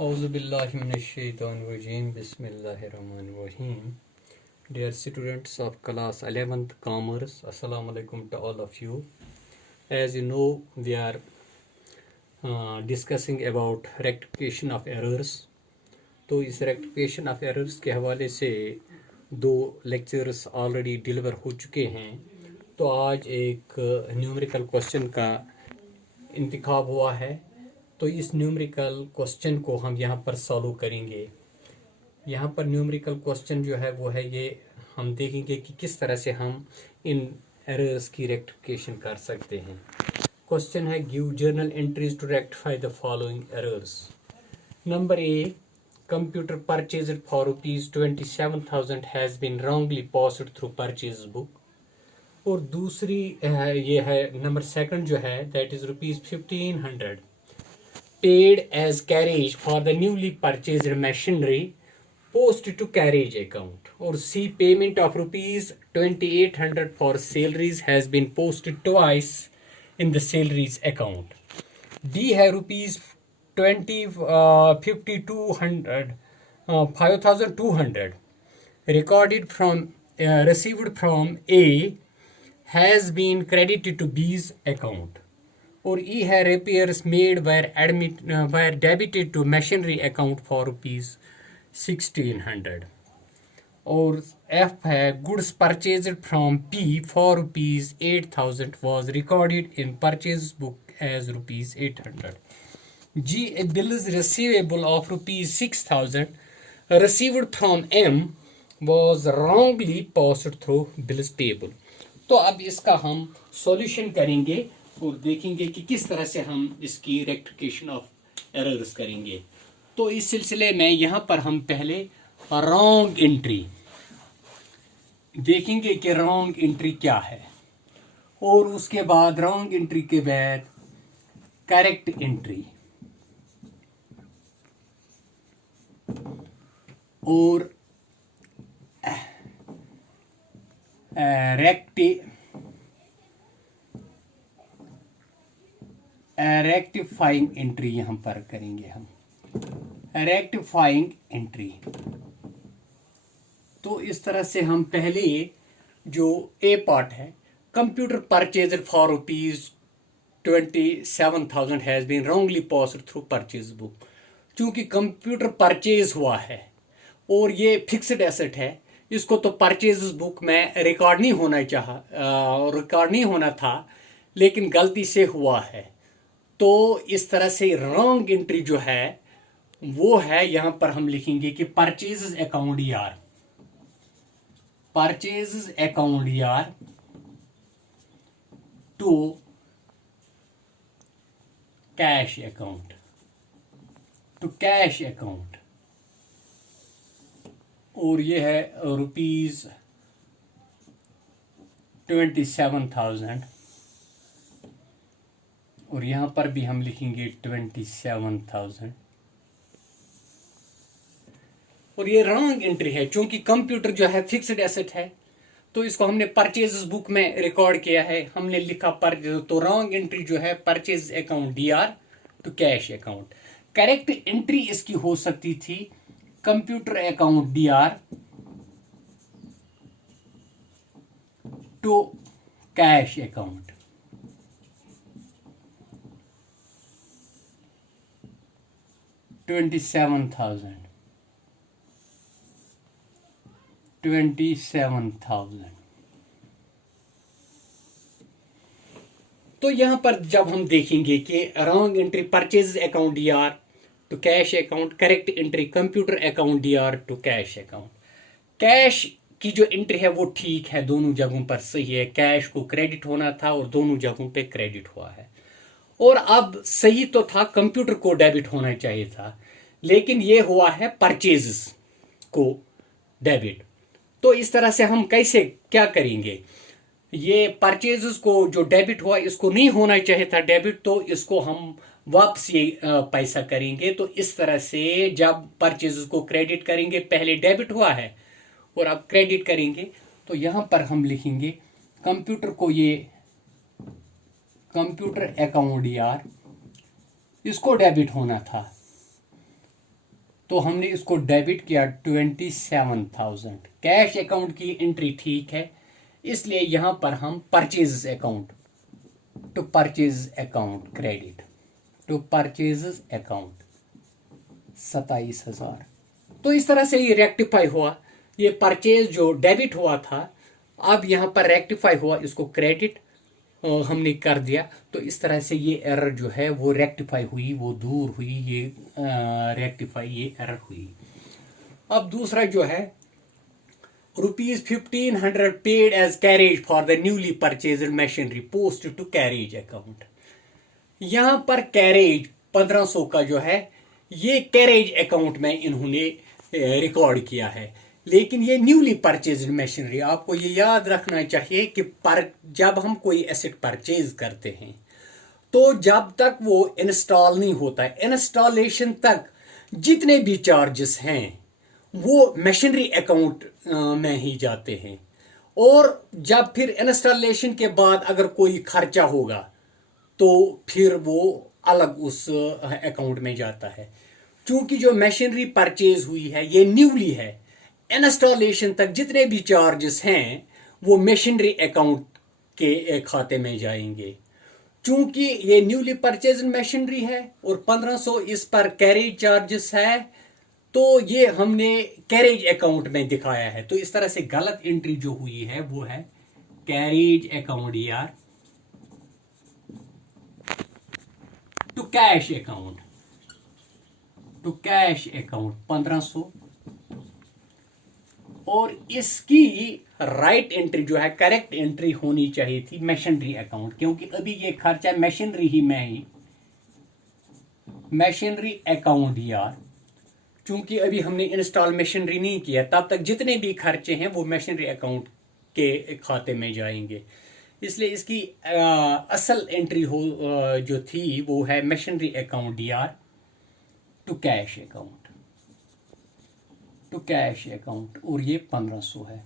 Auzubillahiminash-shaytanir-rajim. Bismillahir-rahmanir-rahim. Dear students of class 11th Commerce, Assalamu alaikum to all of you. As you know, we are discussing about rectification of errors. तो इस rectification of errors के हवाले से दो lectures already deliver हो चुके हैं. तो आज एक न्यूमेरिकल क्वेश्चन का इंतखाब हुआ है. तो इस न्यूमेरिकल क्वेश्चन को हम यहाँ पर सॉल्व करेंगे. यहाँ पर न्यूमेरिकल क्वेश्चन जो है वो है ये, हम देखेंगे कि किस तरह से हम इन एरर्स की रेक्टिफिकेशन कर सकते हैं. क्वेश्चन है give journal entries to rectify the following errors. Number A, computer purchased for ₹27,000 has been wrongly passed through purchase book. और दूसरी ये है नंबर सेकंड जो है, that is ₹1,500 paid as carriage for the newly purchased machinery posted to carriage account. Or C, payment of ₹2,800 for salaries has been posted twice in the salaries account. D है ₹5,200 recorded from received from A has been credited to B's account. और ई है repairs made were debited to machinery account for ₹1,600. और F है goods purchased from P for ₹8,000 was recorded in purchase book as ₹800. G, a bill is receivable of ₹6,000 received from M was wrongly passed through bills payable. तो अब इसका हम solution करेंगे और देखेंगे कि किस तरह से हम इसकी रेक्टिफिकेशन ऑफ एरर्स करेंगे. तो इस सिलसिले में यहाँ पर हम पहले रॉन्ग एंट्री देखेंगे कि रॉन्ग एंट्री क्या है, और उसके बाद रॉन्ग एंट्री के बाद करेक्ट एंट्री, और रेक्टिफाइंग एंट्री यहां पर करेंगे हम. Rectifying entry. तो इस तरह से हम पहले जो ए पार्ट है, computer purchase for ₹27,000 has been wrongly passed through purchase book. चूंकि कंप्यूटर परचेज हुआ है और ये फिक्स्ड एसेट है, इसको तो परचेज बुक में रिकॉर्ड नहीं होना था, लेकिन गलती से हुआ है. तो इस तरह से रॉन्ग एंट्री जो है वो है, यहां पर हम लिखेंगे कि परचेज अकाउंट यार, परचेज अकाउंट यार to cash account, to cash account. और ये है ₹27,000, और यहां पर भी हम लिखेंगे 27,000. और ये रॉन्ग एंट्री है, क्योंकि कंप्यूटर जो है फिक्स्ड एसेट है, तो इसको हमने परचेज बुक में रिकॉर्ड किया है, हमने लिखा तो रॉन्ग एंट्री जो है purchase account DR to cash account. Correct entry इसकी हो सकती थी computer account DR to cash account. $27,000. तो यहां पर जब हम देखेंगे कि wrong entry purchase account DR to cash account, correct entry computer account DR to cash account. Cash की जो एंट्री है वो ठीक है, दोनों जगहों पर सही है. कैश को क्रेडिट होना था और दोनों जगहों पे क्रेडिट हुआ है. और अब सही तो था, कंप्यूटर को डेबिट होना चाहिए था, लेकिन ये हुआ है परचेज को डेबिट. तो इस तरह से हम कैसे क्या करेंगे, ये परचेज को जो डेबिट हुआ इसको नहीं होना चाहिए था डेबिट, तो इसको हम वापस ये पैसा करेंगे. तो इस तरह से जब परचेज को क्रेडिट करेंगे, पहले डेबिट हुआ है और अब क्रेडिट करेंगे, तो यहां पर हम लिखेंगे कंप्यूटर को, ये कंप्यूटर अकाउंट यार इसको डेबिट होना था, तो हमने इसको डेबिट किया 27,000। कैश अकाउंट की एंट्री ठीक है, इसलिए यहां पर हम purchase account, to purchase account credit, to purchase account 27,000। तो इस तरह से ये रेक्टिफाई हुआ, ये परचेज जो डेबिट हुआ था अब यहां पर रेक्टिफाई हुआ, इसको क्रेडिट हमने कर दिया। तो इस तरह से ये एरर जो है वो रेक्टिफाई हुई, वो दूर हुई, ये रेक्टिफाई, ये एरर हुई। अब दूसरा जो है ₹1,500 paid as carriage for the newly purchased machinery post to carriage account. यहां पर कैरेज 1500 का जो है ये कैरेज अकाउंट में इन्होंने रिकॉर्ड किया है, लेकिन ये न्यूली परचेज्ड मशीनरी, आपको ये याद रखना चाहिए कि जब हम कोई एसेट परचेज करते हैं तो जब तक वो इंस्टॉल नहीं होता है, इंस्टॉलेशन तक जितने भी चार्जेस हैं वो मशीनरी अकाउंट में ही जाते हैं, और जब फिर इंस्टॉलेशन के बाद अगर कोई खर्चा होगा तो फिर वो अलग उस अकाउंट में जाता है। क्योंकि जो मशीनरी परचेज हुई है ये न्यूली है, इंस्टॉलेशन तक जितने भी चार्जेस हैं वो मशीनरी अकाउंट के खाते में जाएंगे। चूंकि ये न्यूली परचेज मशीनरी है और 1500 इस पर कैरेज चार्जेस है, तो ये हमने कैरेज अकाउंट में दिखाया है। तो इस तरह से गलत एंट्री जो हुई है वो है कैरेज अकाउंट यार to cash account, to cash account 1500। और इसकी राइट एंट्री जो है, करेक्ट एंट्री होनी चाहिए थी मशीनरी अकाउंट, क्योंकि अभी ये खर्चा मशीनरी ही में ही, मशीनरी अकाउंट यार, चूंकि अभी हमने इंस्टॉल मशीनरी नहीं किया तब तक जितने भी खर्चे हैं वो मशीनरी अकाउंट के खाते में जाएंगे। इसलिए इसकी असल एंट्री हो जो थी वो है मशीनरी अकाउंट यार to cash account, to cash account, और ये 1500 है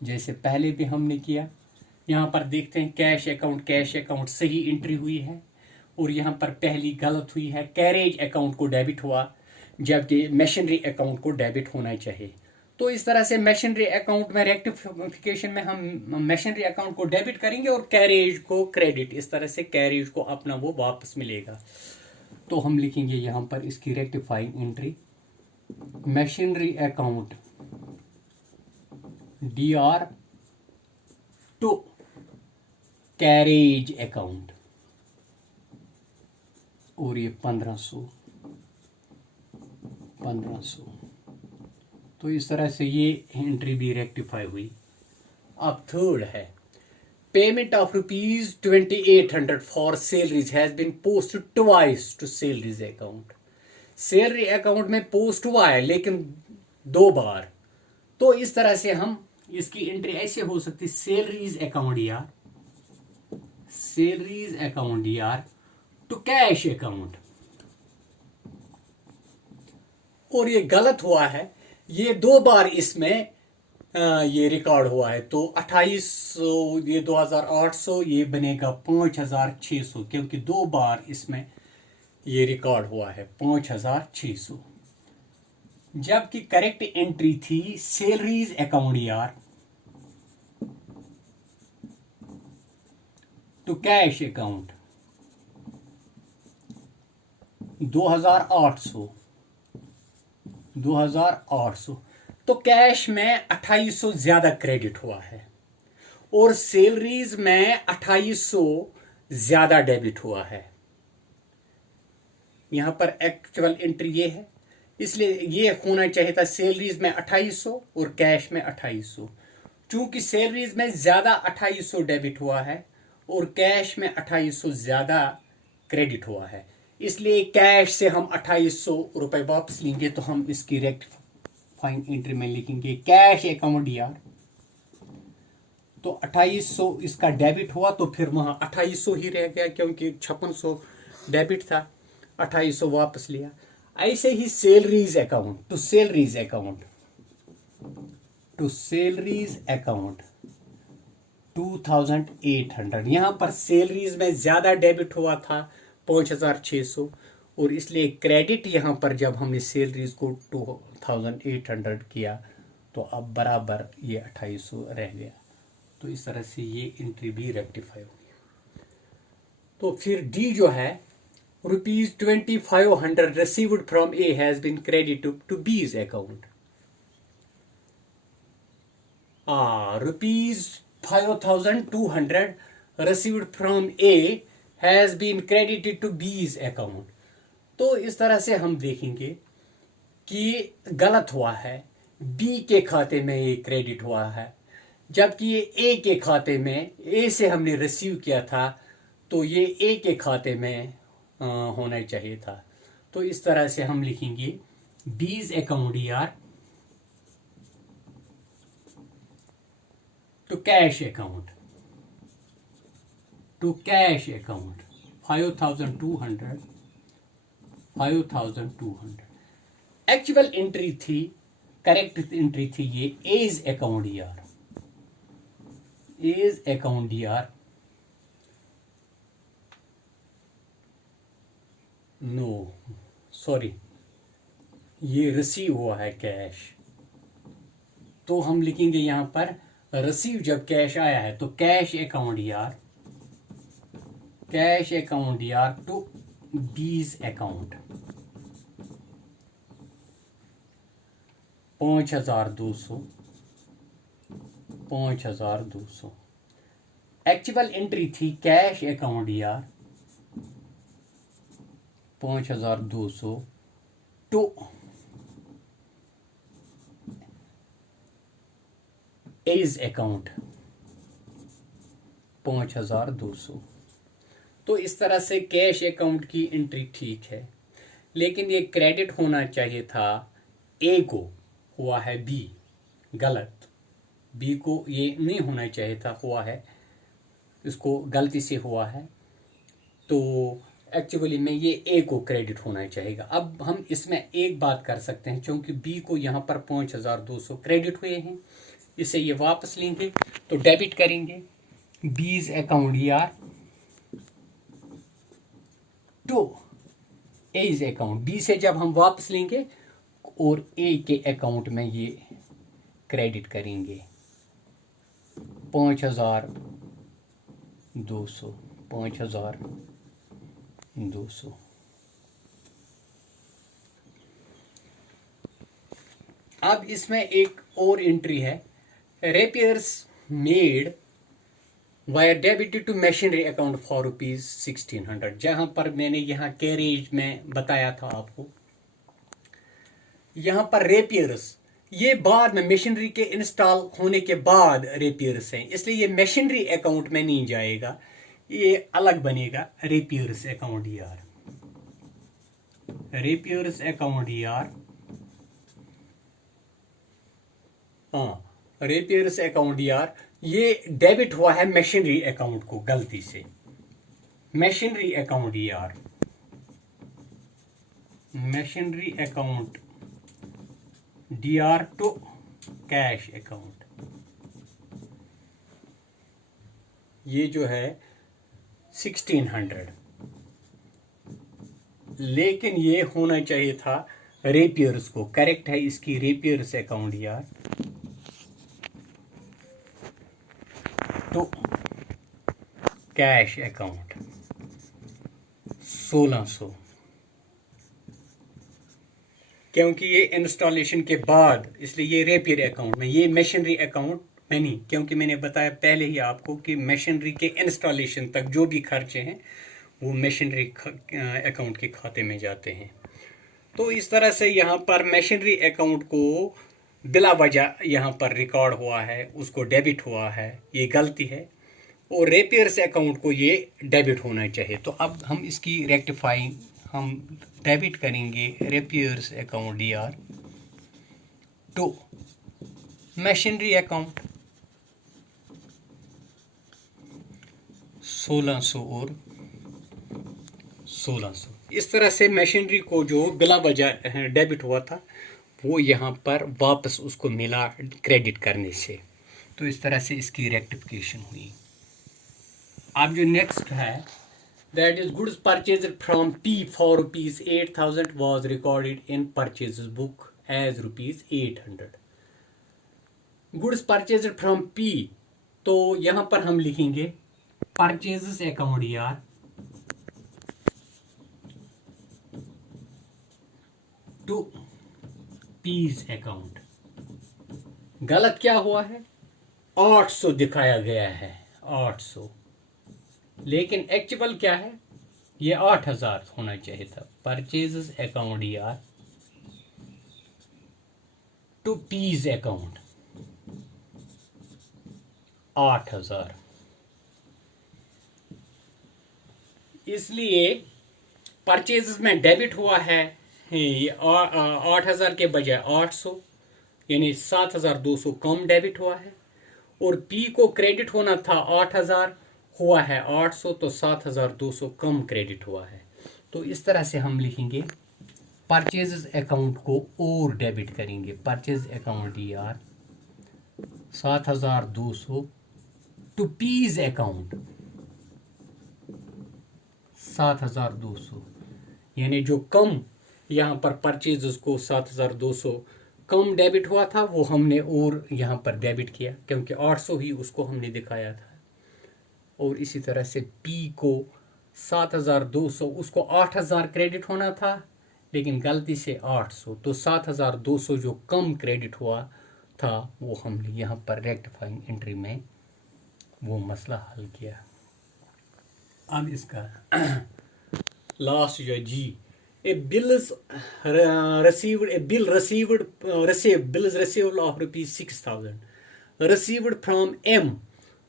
जैसे पहले भी हमने किया। यहाँ पर देखते हैं कैश अकाउंट सही एंट्री हुई है, और यहाँ पर पहली गलत हुई है, कैरेज अकाउंट को डेबिट हुआ जबकि मशीनरी अकाउंट को डेबिट होना चाहिए। तो इस तरह से मशीनरी अकाउंट में रेक्टिफिकेशन में हम मशीनरी अकाउंट को डेबिट करेंगे और कैरेज को क्रेडिट, इस तरह से कैरेज को अपना वो वापस मिलेगा। तो हम लिखेंगे यहाँ पर इसकी rectifying entry, machinery account DR to carriage account, और ये 1500। तो इस तरह से ये एंट्री भी रेक्टिफाई हुई। अब थर्ड है payment of ₹2800 for salaries has been post twice to salaries account. Salary account में पोस्ट हुआ है लेकिन 2 बार। तो इस तरह से हम इसकी एंट्री ऐसे हो सकती, सैलरीज अकाउंट यार टू कैश अकाउंट, और ये गलत हुआ है, ये 2 बार इसमें ये रिकॉर्ड हुआ है। तो 2800, ये 2800, ये बनेगा 5600, क्योंकि 2 बार इसमें ये रिकॉर्ड हुआ है 5600, जबकि करेक्ट एंट्री थी सैलरीज अकाउंट यार टू कैश अकाउंट 2800। तो कैश में 2800 ज्यादा क्रेडिट हुआ है और सैलरीज में 2800 ज्यादा डेबिट हुआ है। यहां पर एक्चुअल एंट्री ये है, इसलिए ये होना चाहिए था सैलरीज में 2800 और कैश में 2800। चूंकि सैलरीज में ज्यादा 2800 डेबिट हुआ है और कैश में 2800 ज्यादा क्रेडिट हुआ है, इसलिए कैश से हम 2800 रुपए वापस लेंगे। तो हम इसकी रेक्टिफाइंग एंट्री में लिखेंगे कैश अकाउंट यार, तो 2800 इसका डेबिट हुआ, तो फिर वहां 2800 ही रह गया क्योंकि 5600 डेबिट था, 2800 वापस लिया। ऐसे ही salaries account to salaries account 2800, यहां पर सैलरीज में ज्यादा डेबिट हुआ था 5600 और इसलिए क्रेडिट यहाँ पर जब हमने सैलरीज को 2800 किया तो अब बराबर ये 2800 रह गया। तो इस तरह से ये एंट्री भी रेक्टिफाई होगी। तो फिर डी जो है ₹2500 received from A has been credited to B's account. ₹5200 received from A has been credited to B's account. तो इस तरह से हम देखेंगे कि गलत हुआ है, बी के खाते में ये क्रेडिट हुआ है, जबकि ये ए के खाते में, ए से हमने रिसीव किया था तो ये ए के खाते में होना चाहिए था। तो इस तरह से हम लिखेंगे बीज अकाउंट यार to cash account, to cash account 5200 actual entry थी, करेक्ट एंट्री थी ये एज अकाउंट यार, एज अकाउंट यार, नो सॉरी, ये रिसीव हुआ है कैश। तो हम लिखेंगे यहां पर रिसीव जब कैश आया है तो कैश अकाउंट यार, कैश अकाउंट यार to B's account 5200 actual entry थी कैश अकाउंट यार 5200 टू एज अकाउंट 5200। तो इस तरह से कैश अकाउंट की एंट्री ठीक है, लेकिन ये क्रेडिट होना चाहिए था ए को, हुआ है बी, गलत। बी को ये नहीं होना चाहिए था, हुआ है, इसको गलती से हुआ है। तो एक्चुअली में ये ए को क्रेडिट होना चाहिए। अब हम इसमें एक बात कर सकते हैं, क्योंकि बी को यहाँ पर 5200 क्रेडिट हुए हैं, इसे ये वापस लेंगे तो डेबिट करेंगे बीज अकाउंट यार टू एज अकाउंट। बी से जब हम वापस लेंगे और ए के अकाउंट में ये क्रेडिट करेंगे 5200। अब इसमें एक और एंट्री है, repairs made were debited to machinery account for ₹1600। जहां पर मैंने यहाँ कैरेज में बताया था आपको, यहाँ पर रेपियर्स ये बाद में मशीनरी के इंस्टॉल होने के बाद रेपियर्स हैं, इसलिए ये मशीनरी अकाउंट में नहीं जाएगा, ये अलग बनेगा रेपियर्स अकाउंट यार, रेपियर्स अकाउंट यार, हाँ रिपेयर्स अकाउंट यार। ये डेबिट हुआ है मशीनरी अकाउंट को गलती से, मशीनरी अकाउंट यार, machinery account DR to cash account. ये जो है 1600, लेकिन ये होना चाहिए था रेपियर्स को, करेक्ट है इसकी रेपियर्स अकाउंट यार तो कैश अकाउंट 1600, क्योंकि ये इंस्टॉलेशन के बाद, इसलिए ये रेपियर अकाउंट में, ये मशीनरी अकाउंट में नहीं, क्योंकि मैंने बताया पहले ही आपको कि मशीनरी के इंस्टॉलेशन तक जो भी खर्चे हैं वो मशीनरी अकाउंट के खाते में जाते हैं। तो इस तरह से यहाँ पर मशीनरी अकाउंट को बिला वजह यहाँ पर रिकॉर्ड हुआ है, उसको डेबिट हुआ है, ये गलती है, और रेपियर्स अकाउंट को ये डेबिट होना चाहिए। तो अब हम इसकी रेक्टिफाइंग, हम डेबिट करेंगे repairs account DR to machinery account 1600 और 1600। इस तरह से मशीनरी को जो बिला वजह डेबिट हुआ था वो यहाँ पर वापस उसको मिला क्रेडिट करने से। तो इस तरह से इसकी रेक्टिफिकेशन हुई। अब जो नेक्स्ट है that is goods purchased from P for rupees 8,000 was recorded in purchases book as rupees 800. Goods purchased from P, तो यहां पर हम लिखेंगे परचेजेस अकाउंट यार टू P's अकाउंट। गलत क्या हुआ है, 800 दिखाया गया है 800, लेकिन एक्चुअल क्या है, ये 8,000 होना चाहिए था। परचेजेस अकाउंट यार टू P's अकाउंट 8,000, इसलिए परचेजेस में डेबिट हुआ है 8,000 के बजाय 800, यानी 7,200 कम डेबिट हुआ है। और P को क्रेडिट होना था 8,000, हुआ है 800, तो 7,200 कम क्रेडिट हुआ है। तो इस तरह से हम लिखेंगे परचेजेस अकाउंट को और डेबिट करेंगे। परचेज अकाउंट यार 7,200 टू P's अकाउंट 7,200, यानी जो कम यहाँ पर परचेजेस को 7,200 कम डेबिट हुआ था वो हमने और यहाँ पर डेबिट किया, क्योंकि 800 ही उसको हमने दिखाया था। और इसी तरह से P को 7,200, उसको 8,000 क्रेडिट होना था लेकिन गलती से 800, तो 7,200 जो कम क्रेडिट हुआ था वो हमने यहाँ पर रेक्टिफाइंग एंट्री में वो मसला हल किया। अब इसका लास्ट जो जी, bills received of rupees 6,000 received from M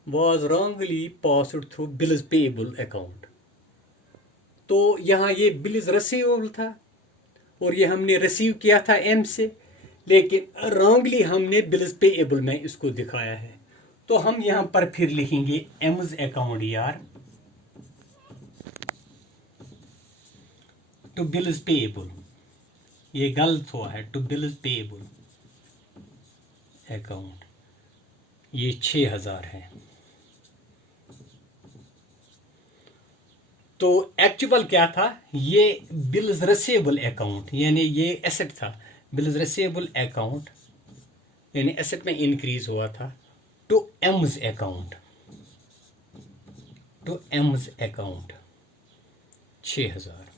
was wrongly passed through bills payable account। तो यहाँ ये बिल्स रिसीवेबल था और ये हमने रिसीव किया था M से, लेकिन रॉन्गली हमने बिल्स पेएबल में इसको दिखाया है। तो हम यहाँ पर फिर लिखेंगे M's अकाउंट यार टू बिल्स पेएबल, ये गलत हुआ है, टू बिल्स पेएबल अकाउंट, ये 6,000 है। तो एक्चुअल क्या था, ये बिल्स रिसीवेबल अकाउंट, यानी ये एसेट था। बिल्स रिसीवेबल अकाउंट यानी एसेट में इंक्रीज हुआ था to M's account, to M's account 6,000।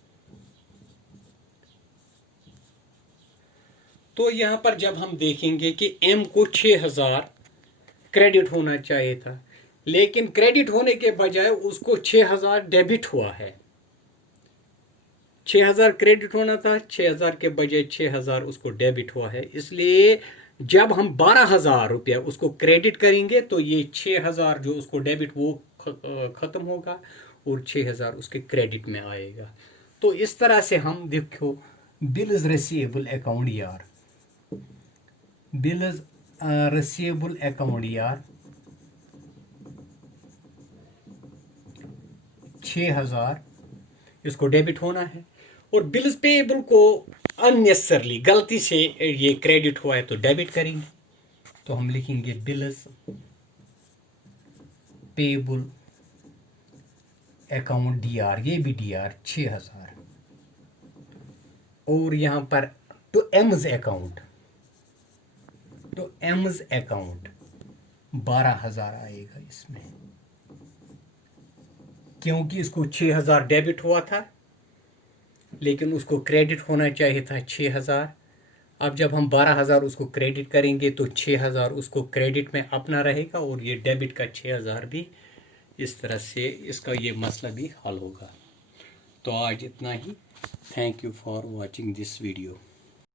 तो यहां पर जब हम देखेंगे कि M को 6,000 क्रेडिट होना चाहिए था, लेकिन क्रेडिट होने के बजाय उसको 6,000 डेबिट हुआ है। 6,000 क्रेडिट होना था, 6,000 के बजाय 6,000 उसको डेबिट हुआ है। इसलिए जब हम 12,000 रुपया उसको क्रेडिट करेंगे तो ये 6,000 जो उसको डेबिट वो खत्म होगा और 6,000 उसके क्रेडिट में आएगा। तो इस तरह से हम देखो बिल्स रिसीवेबल अकाउंट यार, बिल्स रिसीवेबल अकाउंट यार 6,000 इसको डेबिट होना है, और बिल्स पेएबल को अननेसेसरली गलती से ये क्रेडिट हुआ है तो डेबिट करेंगे। तो हम लिखेंगे बिल्स पेएबल अकाउंट डीआर, ये भी डीआर 6,000, और यहां पर टू M's अकाउंट, तो M's अकाउंट 12,000 आएगा इसमें, क्योंकि इसको 6,000 डेबिट हुआ था लेकिन उसको क्रेडिट होना चाहिए था 6,000। अब जब हम 12,000 उसको क्रेडिट करेंगे तो 6,000 उसको क्रेडिट में अपना रहेगा और ये डेबिट का 6,000 भी, इस तरह से इसका ये मसला भी हल होगा। तो आज इतना ही। Thank you for watching this video.